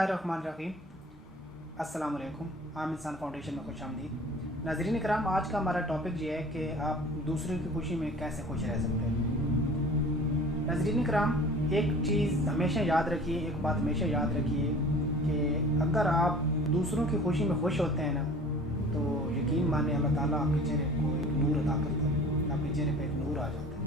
बिस्मिल्लाहिर्रहमानिर्रहीम। अस्सलाम वालेकुम। आम इंसान फाउंडेशन में खुश आमदीद। नाज़रीन कराम, आज का हमारा टॉपिक ये है कि आप दूसरों की खुशी में कैसे खुश रह सकते हैं। नाज़रीन कराम, एक चीज़ हमेशा याद रखिए, एक बात हमेशा याद रखिए कि अगर आप दूसरों की खुशी में खुश होते हैं ना, तो यकीन माने अल्लाह ताला आपके चेहरे को एक नूर अता करता है, आपके चेहरे पे एक नूर आ जाता है।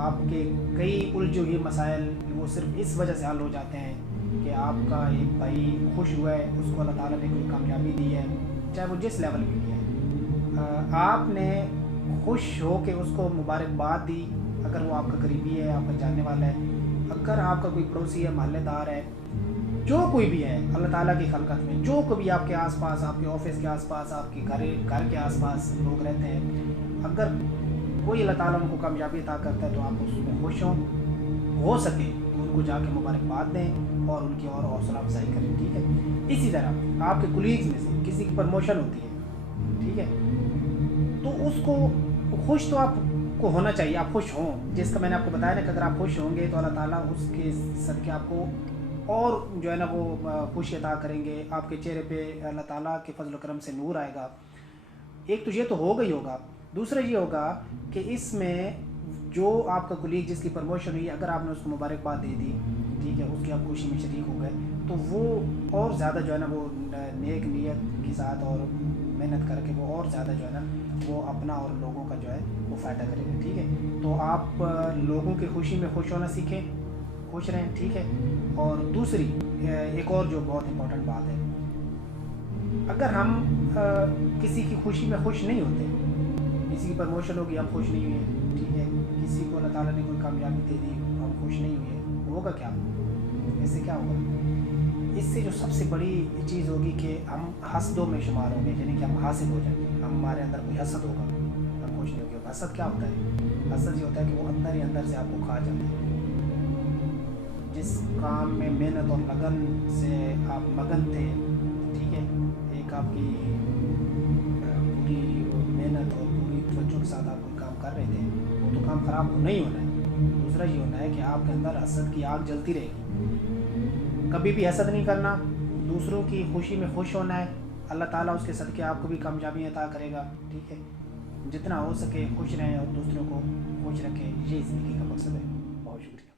आपके कई उलझे हुए मसाइल वो सिर्फ इस वजह से हल हो जाते हैं कि आपका एक भाई खुश हुआ है, उसको अल्लाह ताला ने कोई कामयाबी दी है, चाहे वो जिस लेवल की भी है। आपने खुश हो के उसको मुबारकबाद दी, अगर वो आपका करीबी है, आपका जानने वाला है, अगर आपका कोई पड़ोसी है, मोहल्लेदार है, जो कोई भी है अल्लाह ताला की खलकत में, जो कोई भी आपके आसपास, आपके ऑफिस के आसपास, आपके घर के आसपास लोग रहते हैं, अगर कोई अल्लाह ताला उनको कामयाबी अता करता है तो आप उसमें खुश हो सके तो उनको जाके मुबारकबाद दें और उनकी और हौसला अफजाई करें, ठीक है। इसी तरह आपके कुलीग्स में से किसी की प्रमोशन होती है, ठीक है, तो उसको खुश तो आपको होना चाहिए, आप खुश हों। जिसका मैंने आपको बताया ना कि अगर आप खुश होंगे तो अल्लाह ताला उसके सदके आपको और जो है ना वो खुशी अता करेंगे, आपके चेहरे पे अल्लाह ताला के फजल करम से नूर आएगा। एक तो ये तो होगा ही होगा, दूसरा ये होगा कि इसमें जो आपका कुलीग जिसकी प्रमोशन हुई, अगर आपने उसको मुबारकबाद दे दी, ठीक है, उसकी आप खुशी में शरीक हो गए, तो वो और ज़्यादा जो है ना वो नेक नीयत के साथ और मेहनत करके वो और ज़्यादा जो है ना वो अपना और लोगों का जो है वो फ़ायदा करेगा, ठीक है। तो आप लोगों की खुशी में खुश होना सीखें, खुश रहें, ठीक है। और दूसरी एक और जो बहुत इम्पोर्टेंट बात है, अगर हम किसी की खुशी में खुश नहीं होते, किसी की प्रमोशन होगी हम खुश नहीं हुए, ठीक है, किसी को अल्लाह ताला ने कोई कामयाबी दे दी हम खुश नहीं हुए, होगा क्या? इससे क्या होगा? इससे जो सबसे बड़ी चीज़ होगी कि हम हसदों में शुमार होंगे, यानी कि हम हासिल हो जाएंगे, हमारे अंदर कोई हसद होगा, हम खुश नहीं होंगे। हसद क्या होता है? हसद ये होता है कि वो अंदर ही अंदर से आपको खा जाता है। जिस काम में मेहनत और लगन से आप मगन थे, ठीक है, एक आपकी पूरी मेहनत और पूरी तवज्जो के साथ आप कोई काम कर रहे थे, वो तो काम ख़राब होना ही होना है। दूसरा ये होना है कि आपके अंदर हसद की आग जलती रहेगी। कभी भी हसद नहीं करना, दूसरों की खुशी में खुश होना है, अल्लाह ताला उसके सदके आपको भी कामयाबी अता करेगा, ठीक है। जितना हो सके खुश रहें और दूसरों को खुश रखें, ये ज़िंदगी का मकसद है। बहुत शुक्रिया।